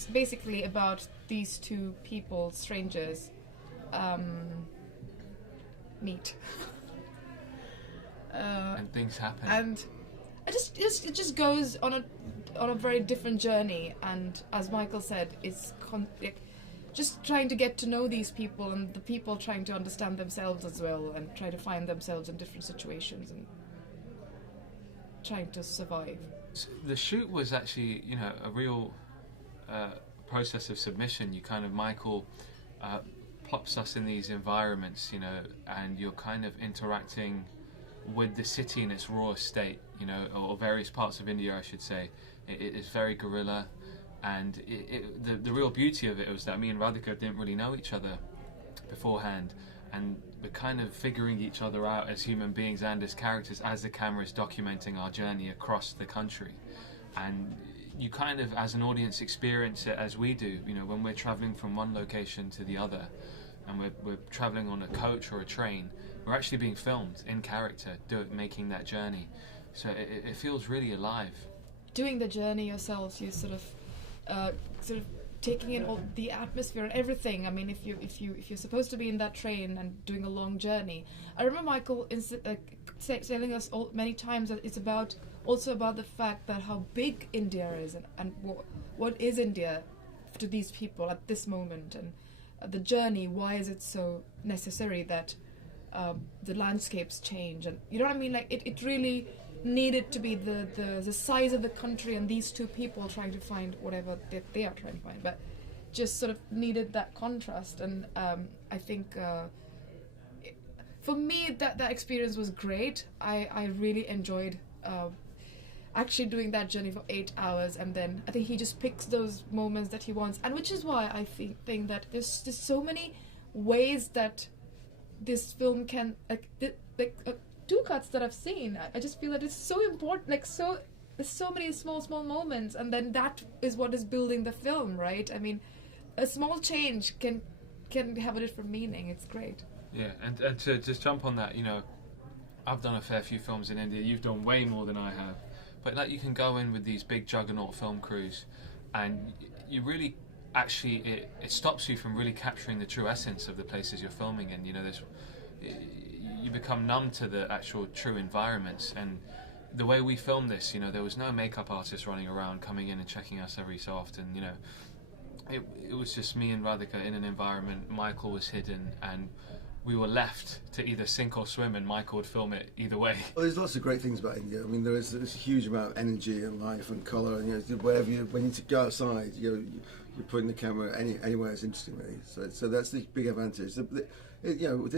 it's basically about these two people, strangers, meet. And things happen. And it just goes on a very different journey. And as Michael said, it's just trying to get to know these people, and the people trying to understand themselves as well, and try to find themselves in different situations and trying to survive. So the shoot was actually, a real process of submission. You kind of, Michael plops us in these environments, and you're kind of interacting with the city in its rawest state, or various parts of India, I should say. It is very guerrilla, and the real beauty of it was that me and Radhika didn't really know each other beforehand, and we're kind of figuring each other out as human beings and as characters as the camera is documenting our journey across the country. And you kind of, as an audience, experience it as we do, when we're travelling from one location to the other, and we're travelling on a coach or a train, we're actually being filmed in character, making that journey. So it feels really alive. Doing the journey yourselves, you sort of taking in all the atmosphere and everything. I mean, if you're supposed to be in that train and doing a long journey, I remember Michael telling us many times that it's also about the fact that how big India is, and what is India to these people at this moment, and the journey. Why is it so necessary that the landscapes change? And you know what I mean? Like it really needed to be the size of the country and these two people trying to find whatever they are trying to find, but just sort of needed that contrast. And I think for me that experience was great. I really enjoyed actually doing that journey for 8 hours, and then I think he just picks those moments that he wants, and which is why I think that there's so many ways that this film can two cuts that I've seen. I just feel that it's so important. There's so many small moments, and then that is what is building the film, right? I mean, a small change can have a different meaning. It's great. Yeah, and to just jump on that, I've done a fair few films in India. You've done way more than I have. But you can go in with these big juggernaut film crews, and you really, actually, it stops you from really capturing the true essence of the places you're filming in. You become numb to the actual true environments. And the way we filmed this, there was no makeup artist running around coming in and checking us every so often. It was just me and Radhika in an environment. Michael was hidden, and we were left to either sink or swim, and Michael would film it either way. Well, there's lots of great things about India. I mean, there's a huge amount of energy and life and colour, and when you need to go outside, you're putting the camera anywhere is interesting, really. So that's the big advantage. This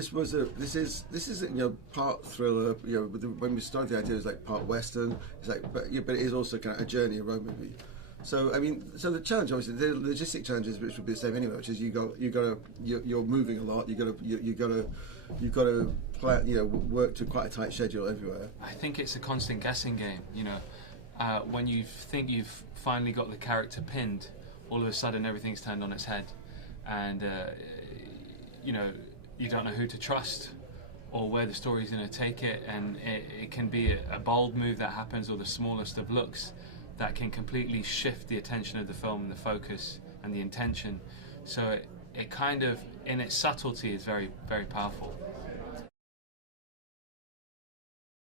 is part thriller. When we started, the idea was like part western. It's but it is also kind of a journey, a road movie. So I mean, the challenge, obviously, the logistic challenges, which would be the same anyway, which is you're moving a lot. You got to plan, work to quite a tight schedule everywhere. I think it's a constant guessing game. When you think you've finally got the character pinned, all of a sudden everything's turned on its head, and you don't know who to trust or where the story's going to take it, and it can be a bold move that happens, or the smallest of looks that can completely shift the attention of the film, the focus and the intention. So it kind of, in its subtlety, is very, very powerful.